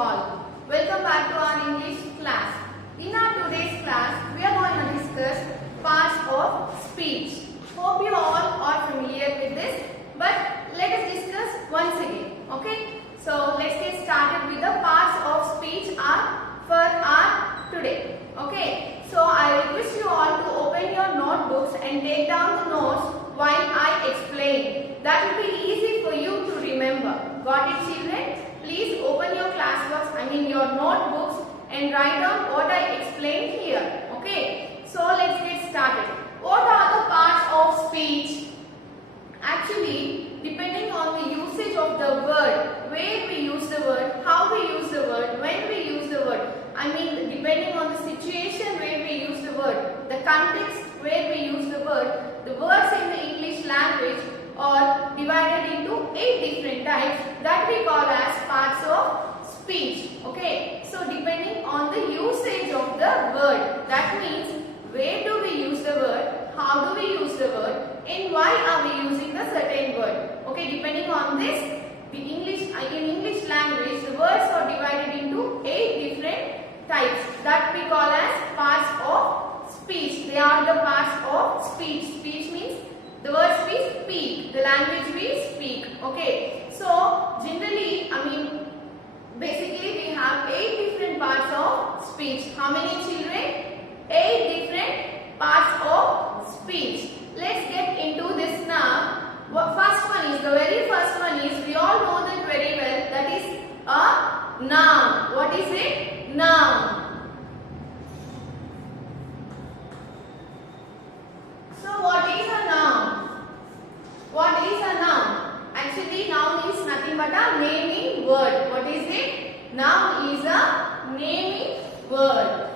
all. Welcome back to our English class. In our today's class, we are going to discuss parts of speech. Hope you all are familiar with this, but let us discuss once again. Okay? So let's get started with the parts of speech for our today. Okay? So I request you all to open your notebooks and take down the notes while I explain. That will be easy for you to remember. Got it, children? Please open your classworks, your notebooks, and write down what I explained here. Okay? So let's get started. What are the parts of speech? Actually, depending on the usage of the word, where we use the word, how we use the word, when we use the word, depending on the situation where we use the word, the context where we use the words in the English language are divided into 8 different types that we call as parts of speech. Okay, so depending on the usage of the word, that means where do we use the word, how do we use the word, and why are we using the certain word. Okay, depending on this, in English language, the words are divided into 8 different types that we call as parts of speech. They are the parts of speech. Speech means the words we speak, the language we speak. Okay, so generally, basically we have 8 different parts of speech. How many children? 8 different parts of speech. Let's get into this now. The very first one is, we all know that very well, that is a noun. What is it? Noun. So what is a noun? What is a noun? Actually, noun is nothing but a naming word. What is it? Noun is a naming word.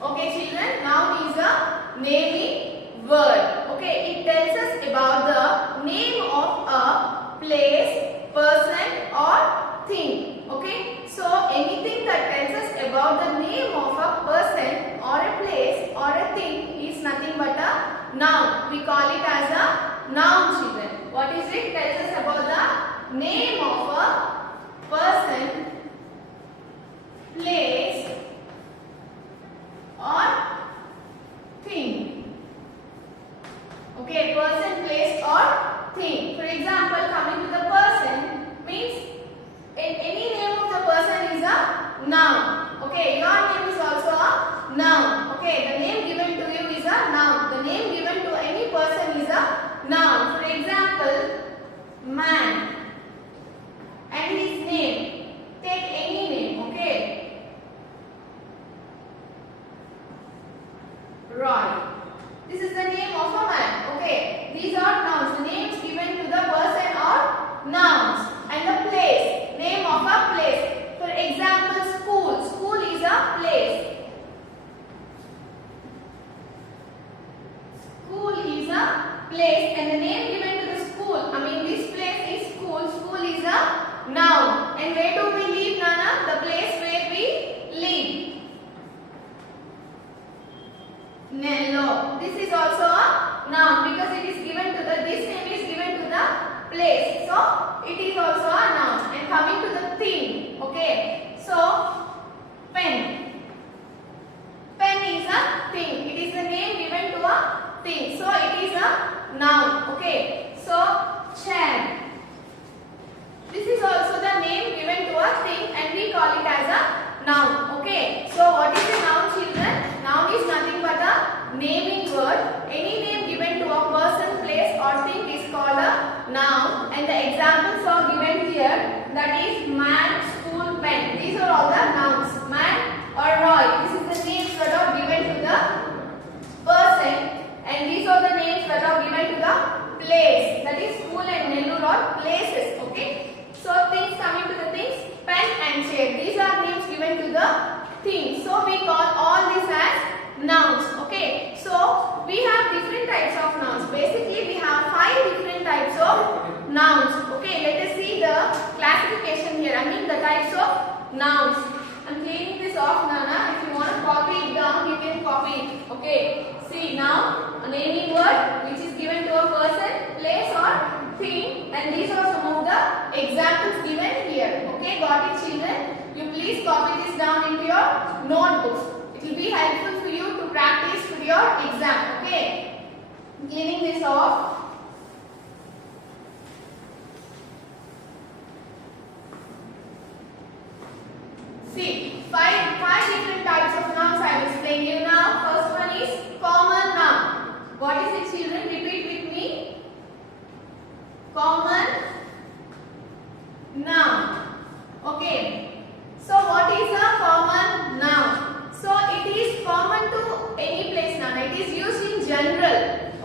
Okay, children, noun is a naming word. Okay, it tells us about the name of a place, person or thing. Okay, so anything that tells us about the name of a person or a place or a thing is nothing but a noun. We call it as a noun, children. What is it? It tells us about the name of a person, place or thing. Okay, person, place or thing. For example, coming to the person means any name of the person is a noun. Okay, your name is also a noun. Okay, the name given to you is a noun. The name given to any person is a noun. For example, man and his name. Take any name. Okay. Roy. This is the name of a man. Okay. These are nouns. The names given to the person are nouns. And the place. Name of a place. For example, school. School is a place. School is a place. And the name given to the school. This place is school. School is a noun. And where do we live, Nana? The place where we live. Nello. This is also a noun because it is given to this name is given to the place. So it is also a noun. And coming to the thing. Okay. So pen. Pen is a thing. It is the name given to a thing. So it is a noun. Okay. So chair. This is also the name given to a thing and we call it as a noun. Okay. So what is a noun, children? Noun is nothing but a naming word. Any name given to a person, place or thing is called a noun. And the examples are given here. That is man, school, pen. These are all the nouns. Man or Roy. This is the names that are given to the person. And these are the names that are given to the place. That is school and Nellore are places. Okay. So things, coming to the things, pen and chair. These are names given to the things. So we call all these as nouns. Okay. So we have different types of nouns. Basically we have 5 different types of nouns. Okay. Let us see the classification here. The types of nouns. I'm cleaning this off, Nana. If you want to copy it down, you can copy it. Okay. See now, a naming word which is given to a person, and these are some of the examples given here. Okay, got it children? You please copy this down into your notebooks. It will be helpful for you to practice for your exam. Okay, cleaning this off. See, five different types of nouns I will explain you now. First one is common noun. What is it, children? Repeat with me. Common noun. Okay. So what is a common noun? So it is common to any place noun. It is used in general.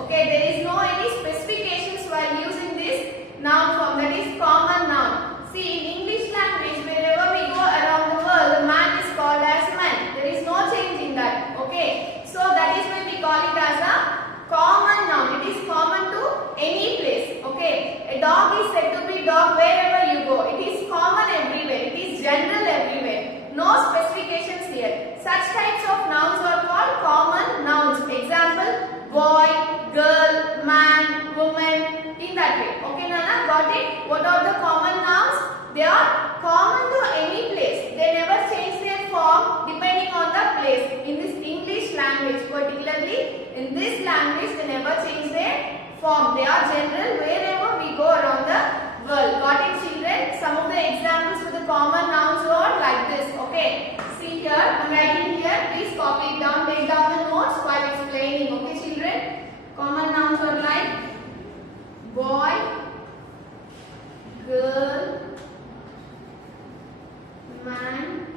Okay. There is no any specifications while using this noun form. That is common noun. See, in English language, wherever we go around the world, the man is called as man. There is no change in that. Okay. So that is why we call it as a common noun. It is common to any place. Okay. A dog is said to be dog wherever you go. It is common everywhere. It is general everywhere. No specifications here. Such types of nouns are called common nouns. Example, boy, girl, man, woman. In that way. Okay, Nana, got it? What are the common nouns? They are common to any place. They never change their form depending on the place. In this English language, particularly in this language, they never change their form. They are general wherever we go around the world. Got it, children? Some of the examples for the common nouns are like this. Okay. See here, I am writing here. Please copy it down. Take down the notes while explaining. Okay, children? Common nouns are like boy, girl, man,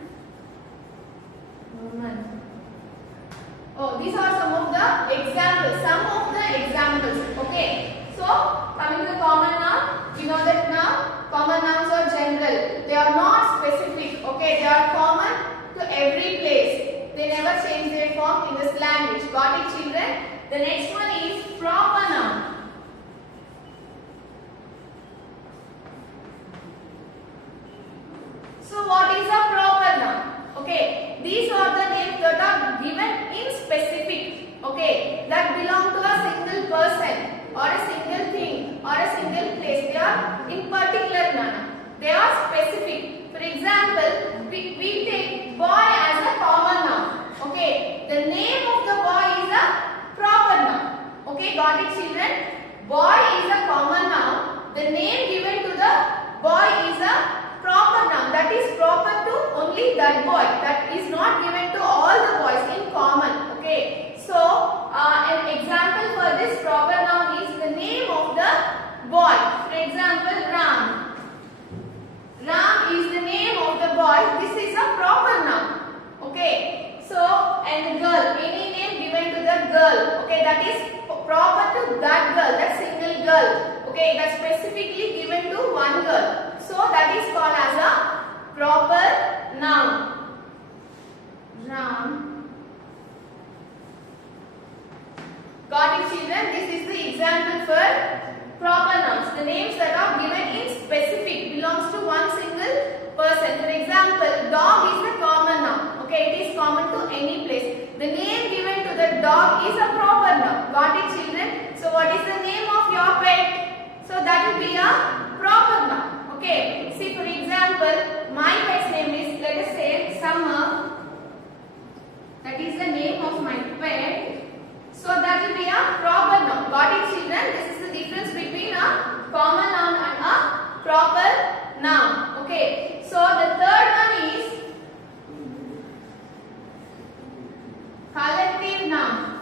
woman. Oh, these are some of the examples. Some of the examples. Okay. So, coming to the common noun, we know that now common nouns are general. They are not specific. Okay. They are common to every place. They never change their form in this language. Got it, children? The next one is proper noun. So what is a proper noun? Okay, these are the names that are given in specific. Okay, that belong to a single person or a single thing or a single place. They are in particular manner. They are specific. For example, we take boy as a common noun. Okay, the name of the boy is a proper noun. Okay, got it, children? Boy is a common noun. The name given to the boy is a proper noun. That is proper to only that boy. That is not given to all the boys in common. Okay. So, an example for this proper noun is the name of the boy. For example, Ram. Ram is the name of the boy. This is a proper noun. Okay. So, and girl. Any name given to the girl. Okay. That is proper to that girl. That single girl. Okay. That's specifically given to one girl. So that is called as a proper noun. Ram. Got it, children? This is the example for proper nouns. The names that are given in specific belongs to one single person. For example, dog is a common noun. Okay, it is common to any place. The name given to the dog is a proper noun. Got it, children? So what is the name of your pet? So that will be a proper noun. Okay, see, for example, my pet's name is, let us say, Summer. That is the name of my pet. So that will be a proper noun. Got it, children? This is the difference between a common noun and a proper noun. Okay, so the third one is collective noun.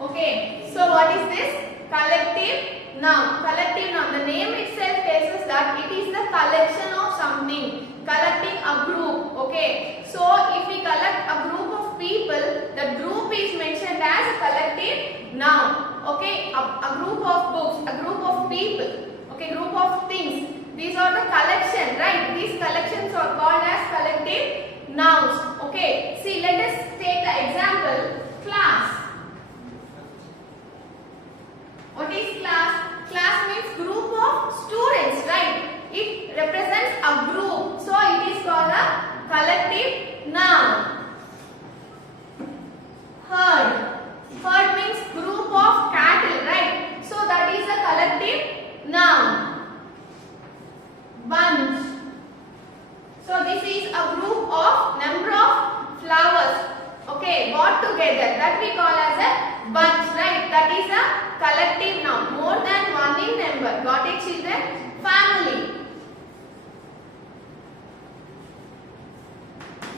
Okay, so what is this? Collective noun. Collective noun. The name itself tells us that it is the collection of something. Collecting a group. Okay. So if we collect a group of people, the group is mentioned as a collective noun. Okay. A group of books, a group of people. Okay. Group of things. These are the collection, right? These collections are called as collective nouns. Okay. See, let us take the example class. What is class? Class means group of students, right? It represents a group. So it is called a collective noun. Herd. Herd means group of cattle, right? So that is a Okay, brought together, that we call as a bunch, right? That is a collective noun, more than one in number. Got it, children? Family.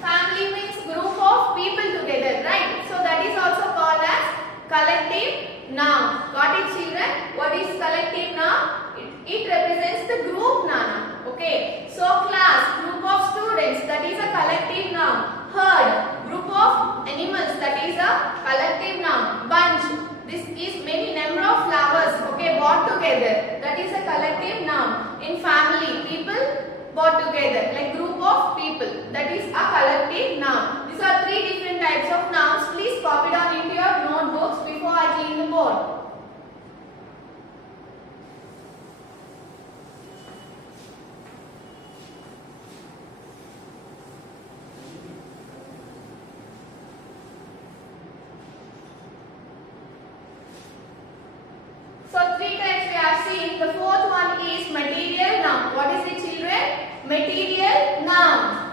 Family means group of people together, right? So that is also called as collective noun. Got it, children? What is collective noun? It represents the group noun. Okay. So class, group of students, that is a collective noun. Herd, group of animals, that is a collective noun. Bunch, this is many number of flowers, okay, brought together, that is a collective noun. In family, people brought together, like group of people, that is a collective noun. These are three different types of nouns. Please copy down into your notebooks before I clean the board. So three types we have seen. The fourth one is material noun. What is it, children? Material noun.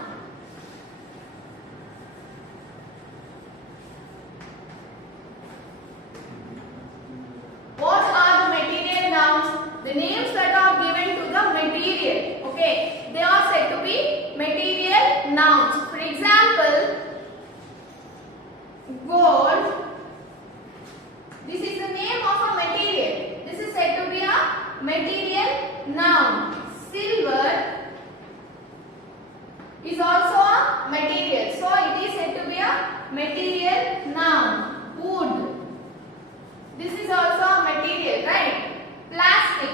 What are the material nouns? The names that are given to the material. Okay, they are said to be material nouns. For example, gold. This is the name of a material. This is said to be a material noun. Silver is also a material. So it is said to be a material noun. Wood. This is also a material, right? Plastic.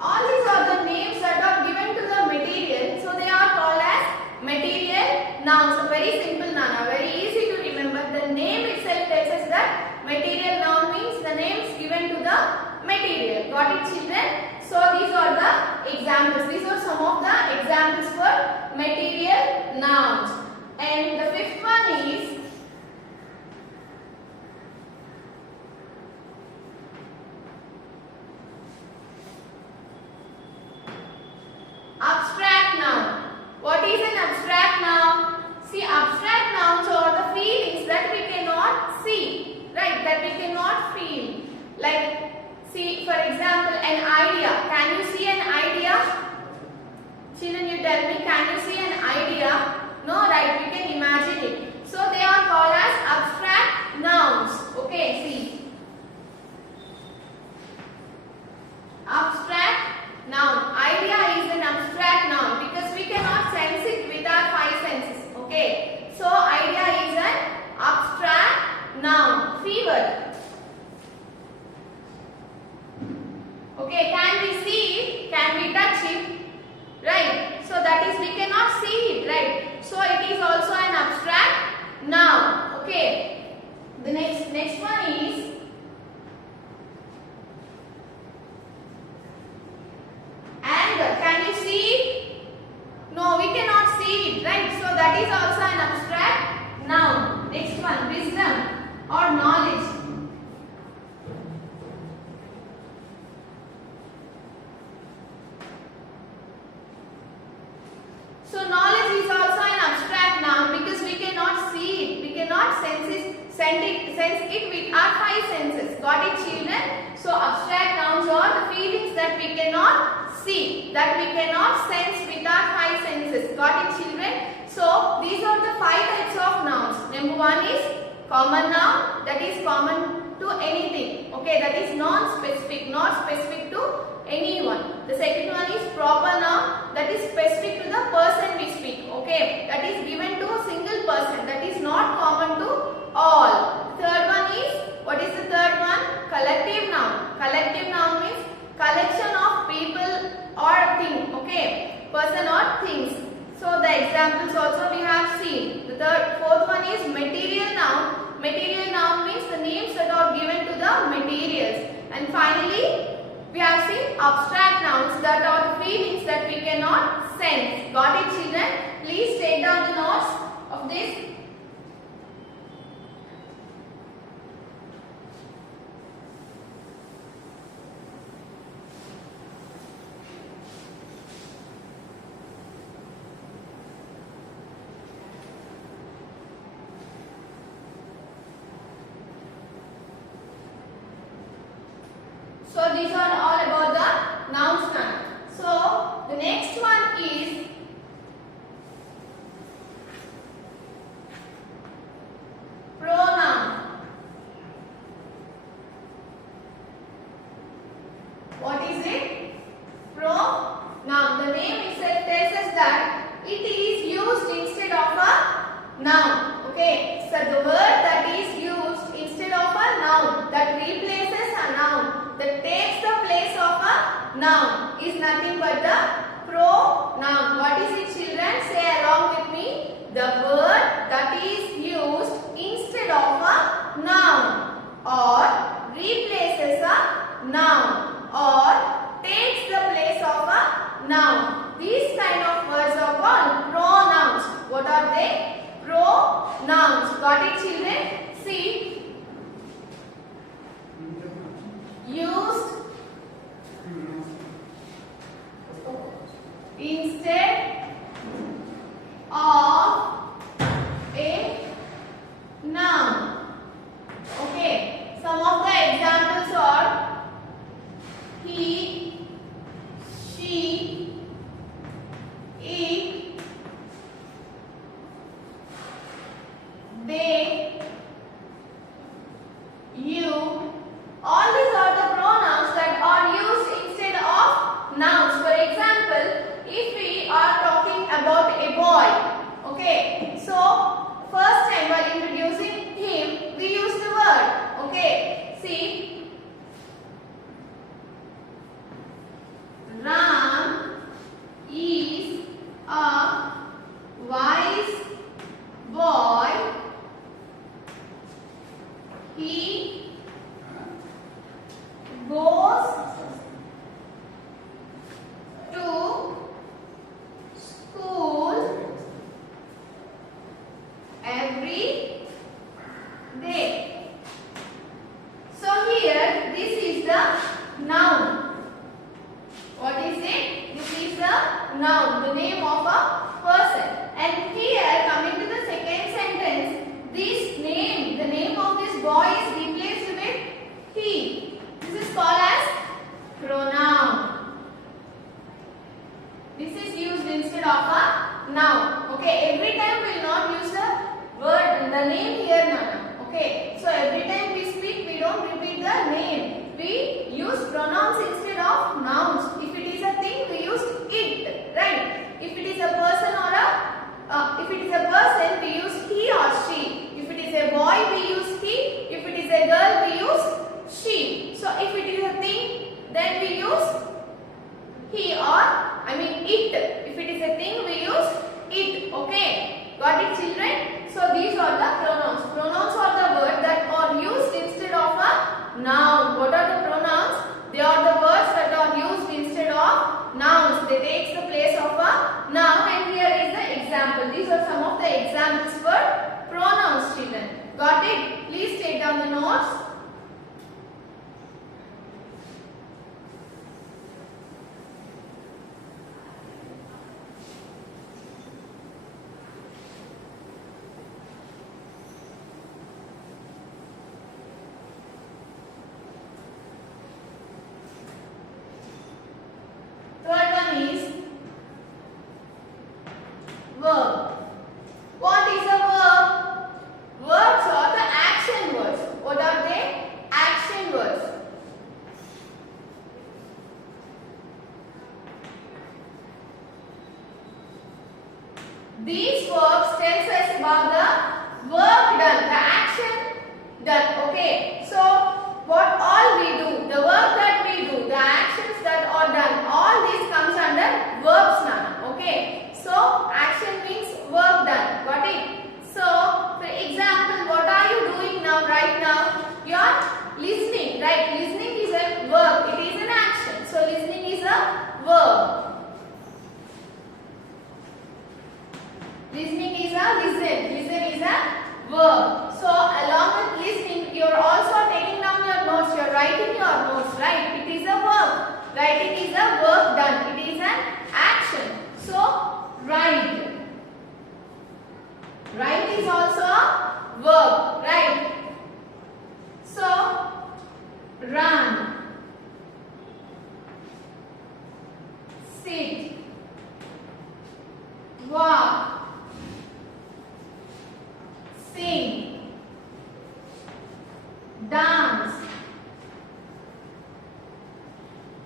All these are the names that are given to the material. So they are called as material nouns. So very simple noun, very easy to remember. The name itself tells us that material noun means the names given to the material. Got it, children? So these are the examples. These are some of the examples for material nouns. And the fifth one is abstract noun. What is an abstract noun? See, abstract nouns are the feelings that we cannot see, right? That we cannot feel. Like, see, for example, an idea. Can you see an idea? Children, you tell me, can you see an idea? No, right? We can imagine it. So they are called as abstract nouns. Okay, see. Abstract noun. Idea is an abstract noun because we cannot sense it with our five senses. Okay. So idea is an abstract noun. Fever. Okay. Can we see it? Can we touch it? Right. So that is we cannot see it. Right. So it is also an abstract noun. Okay. The next one is anger. Can you see it? No, we cannot see it, right? So that is also an abstract noun. Next one, wisdom or knowledge. So knowledge is also an abstract noun because we cannot see it. We cannot sense it with our five senses. Got it, children? So abstract nouns are the feelings that we cannot see, that we cannot sense with our five senses. Got it, children? So these are the five types of nouns. Number one is common noun, that is common to anything. Okay, that is non-specific, not specific to anyone. The second one is proper noun, that is specific to the person we speak. Okay, that is given to a single person, that is not common to all. Third one is, what is the third one? Collective noun. Collective noun means collection of people or thing. Okay, person or things. So the examples also we have seen. The fourth one is material noun. Material noun means the names that are given to the materials. And finally, we have seen abstract nouns, that are the feelings that we cannot sense. Got it, children? Please take down the notes of this. these are all about the nouns now. So the next one is pronoun. What is it? Pronoun. The name itself tells us that it is used instead of a noun. Okay. So the word that is used instead of a noun, that replaces a noun, that takes the place of a noun, is nothing but the pronoun. What is it, children? Say along with me. The word that is used instead of a noun or replaces a noun or takes the place of a noun. These kind of words are called pronouns. What are they? Pronouns. Got it, children? See. Used instead of a noun. Okay. Some of the examples are he, she, it, they, you. All these are the pronouns that are used instead of nouns. For example, if we are talking about a boy, okay, so first time while introducing him, we use the word, okay, see, Ram is a wise boy. He goes to school every day. So here this is the noun. What is it? This is the noun, the name of a person. And here coming to the second sentence, this name, the name of this boy is replaced with he. This is called as pronoun. This is used instead of a noun. Okay, every time we will not use the word, the name here, Nana. Okay, so every time we speak, we don't repeat the name. We use pronouns instead of nouns. If it is a thing, we use it, right? If it is a person or if it is a person, we use he or she. If it is a boy, we use he. If it is a girl, we use she. So if it is a thing, then we use he or it. If it is a thing, we use it. Okay, got it, children? So these are the pronouns. Pronouns are the words that are used instead of a noun. What are the pronouns? They are the words that are used instead of nouns. They take the place of a noun. And here is the example. These are some of the examples for pronouns, children. Got it? Please take down the notes. Verb. What is a verb? Verbs are the action words. What are they? Action words. These verbs tells us about the work done, the action done. Okay. So what all we do, the work that we do, the actions that are done, all this comes under verbs now. Okay. So action means work done. Got it? So for example, what are you doing now? Right now, you are listening. Right? Listening is a verb. It is an action. So listening is a verb. Listening is a listen. Listen is a verb. So along with listening, you are also taking down your notes. You are writing your notes. Right? It is a verb. Writing is a work done. It is an action. So write. Write is also a verb, right? So run. walk, sing, dance.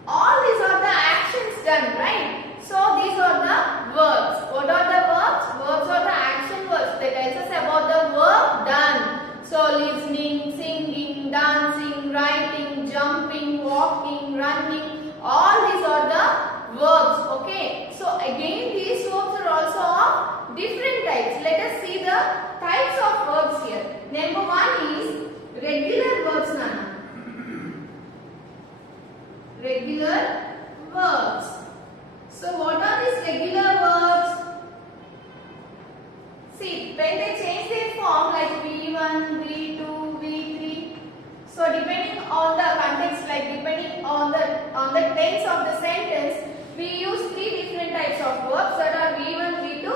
All these are the actions done, right? So these are the verbs. What are the verbs? Verbs are the action verbs. They tell us about the work done. So listening, singing, dancing, writing, jumping, walking, running. All these are the verbs. Okay. So again these verbs are also of different types. Let us see the types of verbs here. Number one is regular verbs, Nana. Regular verbs. So what are these regular verbs? See, when they change their form like V1, V2, V3. So depending on the context, like depending on the tense of the sentence, we use three different types of verbs that are V1, V2,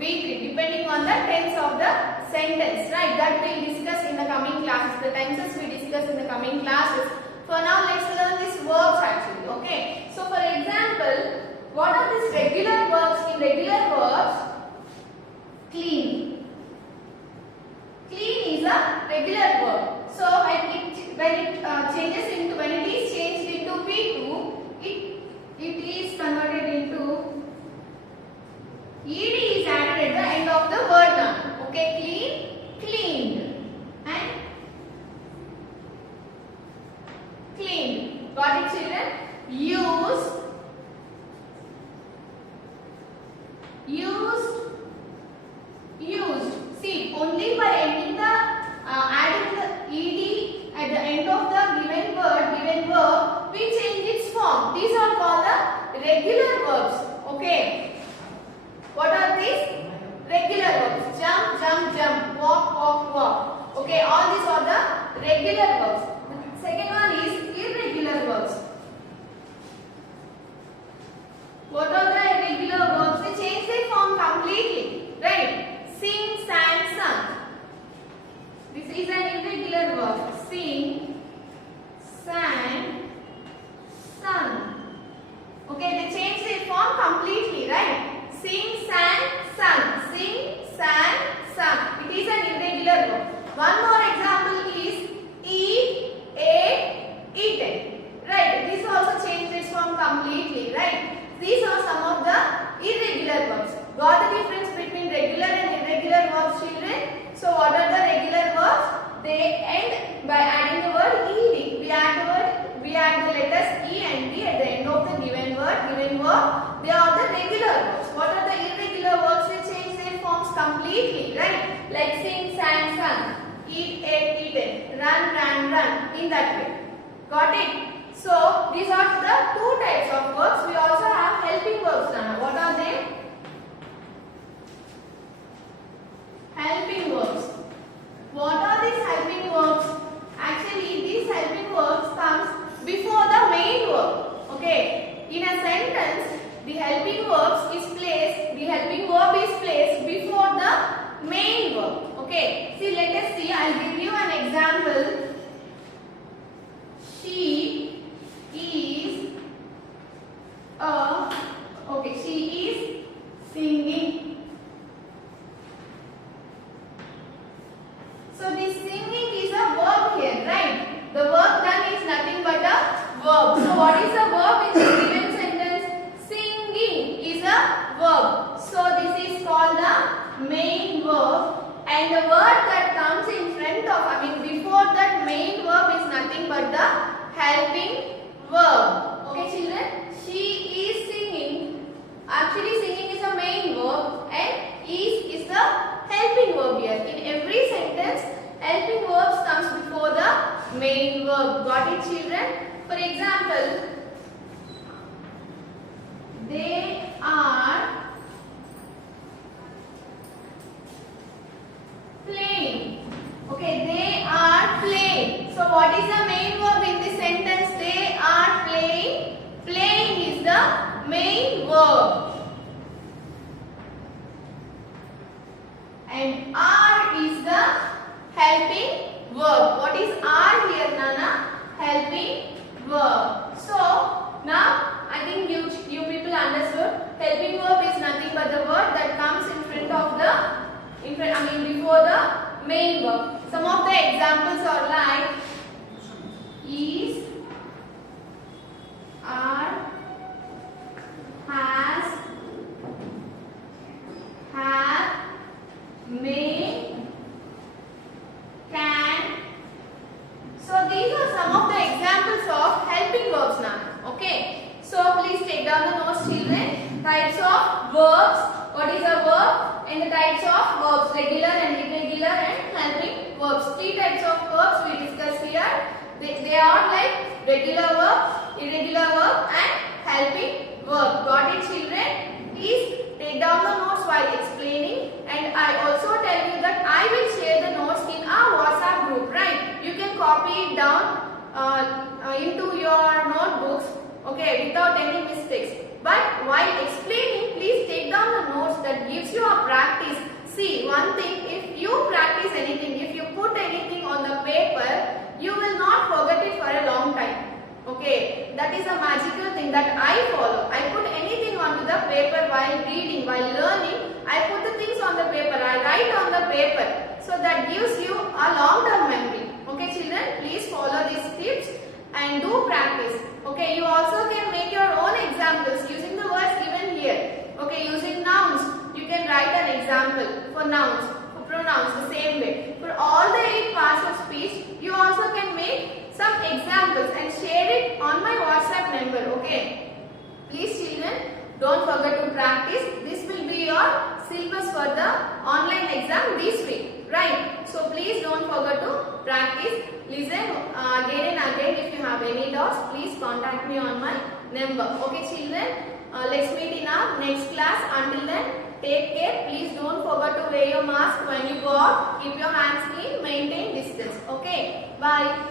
V3 depending on the tense of the sentence, right? That we will discuss in the coming classes. The tenses we discuss in the coming classes. For now, let's learn these verbs actually. Okay. So for example, what are these regular verbs? In regular verbs, clean. Clean is a regular verb. So when it is changed into V2, it is converted into ed is added at the end of the word now. Okay, clean, cleaned, and cleaned. Got it, children? Used, used. See, only by adding the ed at the end of the given verb, we change its form. These are called the regular verbs. Okay. What are these? Regular verbs. Jump, jump, jump. Walk, walk, walk. Okay, all these are the regular verbs. The second one is irregular verbs. What are the irregular verbs? They change their form completely. Right? Sing, sang, sung. This is an irregular verb. Sing, sang, sung. Okay, they change their form completely, right? Sing, sang, sung. Sing, sang, sung. It is an irregular verb. One more example is eat, ate, eaten. Right? This also changed its form completely, right? These are some of the irregular verbs. Got the difference between regular and irregular verbs, children? So what are the regular verbs? They end by adding the word ed. We add the letters e and d at the end of the given word. They are the regular verbs. What are the irregular verbs? They change their forms completely, right? Like sing, sang, sung, eat, ate, eaten, run, ran, run. In that way. Got it? So these are the two types of verbs. We also have helping verbs now. What are they? Helping verbs. What are these helping verbs? Actually, these helping verbs comes before the main verb. Okay. In a sentence, the helping verb is placed before the main verb. Okay. See, let us see. I'll give you an example. She is singing. So this singing is a verb here, right? The work done is nothing but a verb. So what is the verb in the given sentence? Singing is a verb. So this is called the main verb, and the word that comes in front of, before that main verb is nothing but the helping verb. Okay, children? She is singing. Actually, singing is a main verb and is the helping verb here. In every sentence, helping verbs comes before the main verb. Got it, children? For example, they are playing. Okay, they are playing. So what is the main verb in this sentence? They are playing. Playing is the main verb. And are is the helping verb. What is are here, Nana? Helping verb. So now I think you people understood. Helping verb is nothing but the word that comes article before the main verb. Some of the examples are like is, are, has, have, may, can. So these are some of the examples of helping verbs now. Okay. So please take down the notes, children. Types of verbs. What is a verb? And the types of verbs, regular and irregular and helping verbs. Three types of verbs we discussed here. They are like regular verb, irregular verb and helping verb. Got it, children? Please take down the notes while explaining, and I also tell you that I will share the notes in our WhatsApp group, right? You can copy it down into your notebooks, okay, without any mistakes. But while explaining, please take down the notes that gives you a practice. See, one thing, if you practice anything, if you put anything on the paper, you will not forget it for a long time. Okay, that is a magical thing that I follow. I put anything onto the paper while reading, while learning. I put the things on the paper. I write on the paper. So that gives you a long-term memory. Okay, children, please follow these tips and do practice. Okay, you also can make your own examples using the words given here. Okay, using nouns, you can write an example for nouns, for pronouns, the same way. For all the 8 parts of speech, you also can make some examples and share it on my WhatsApp number. Okay, please children, don't forget to practice. This will be your syllabus for the online exam this week, right? So please don't forget to practice. Listen again and again. If you have any doubts, please contact me on my number. Okay, children, let's meet in our next class. Until then, take care. Please don't forget to wear your mask when you go out. Keep your hands clean. Maintain distance. Okay, bye.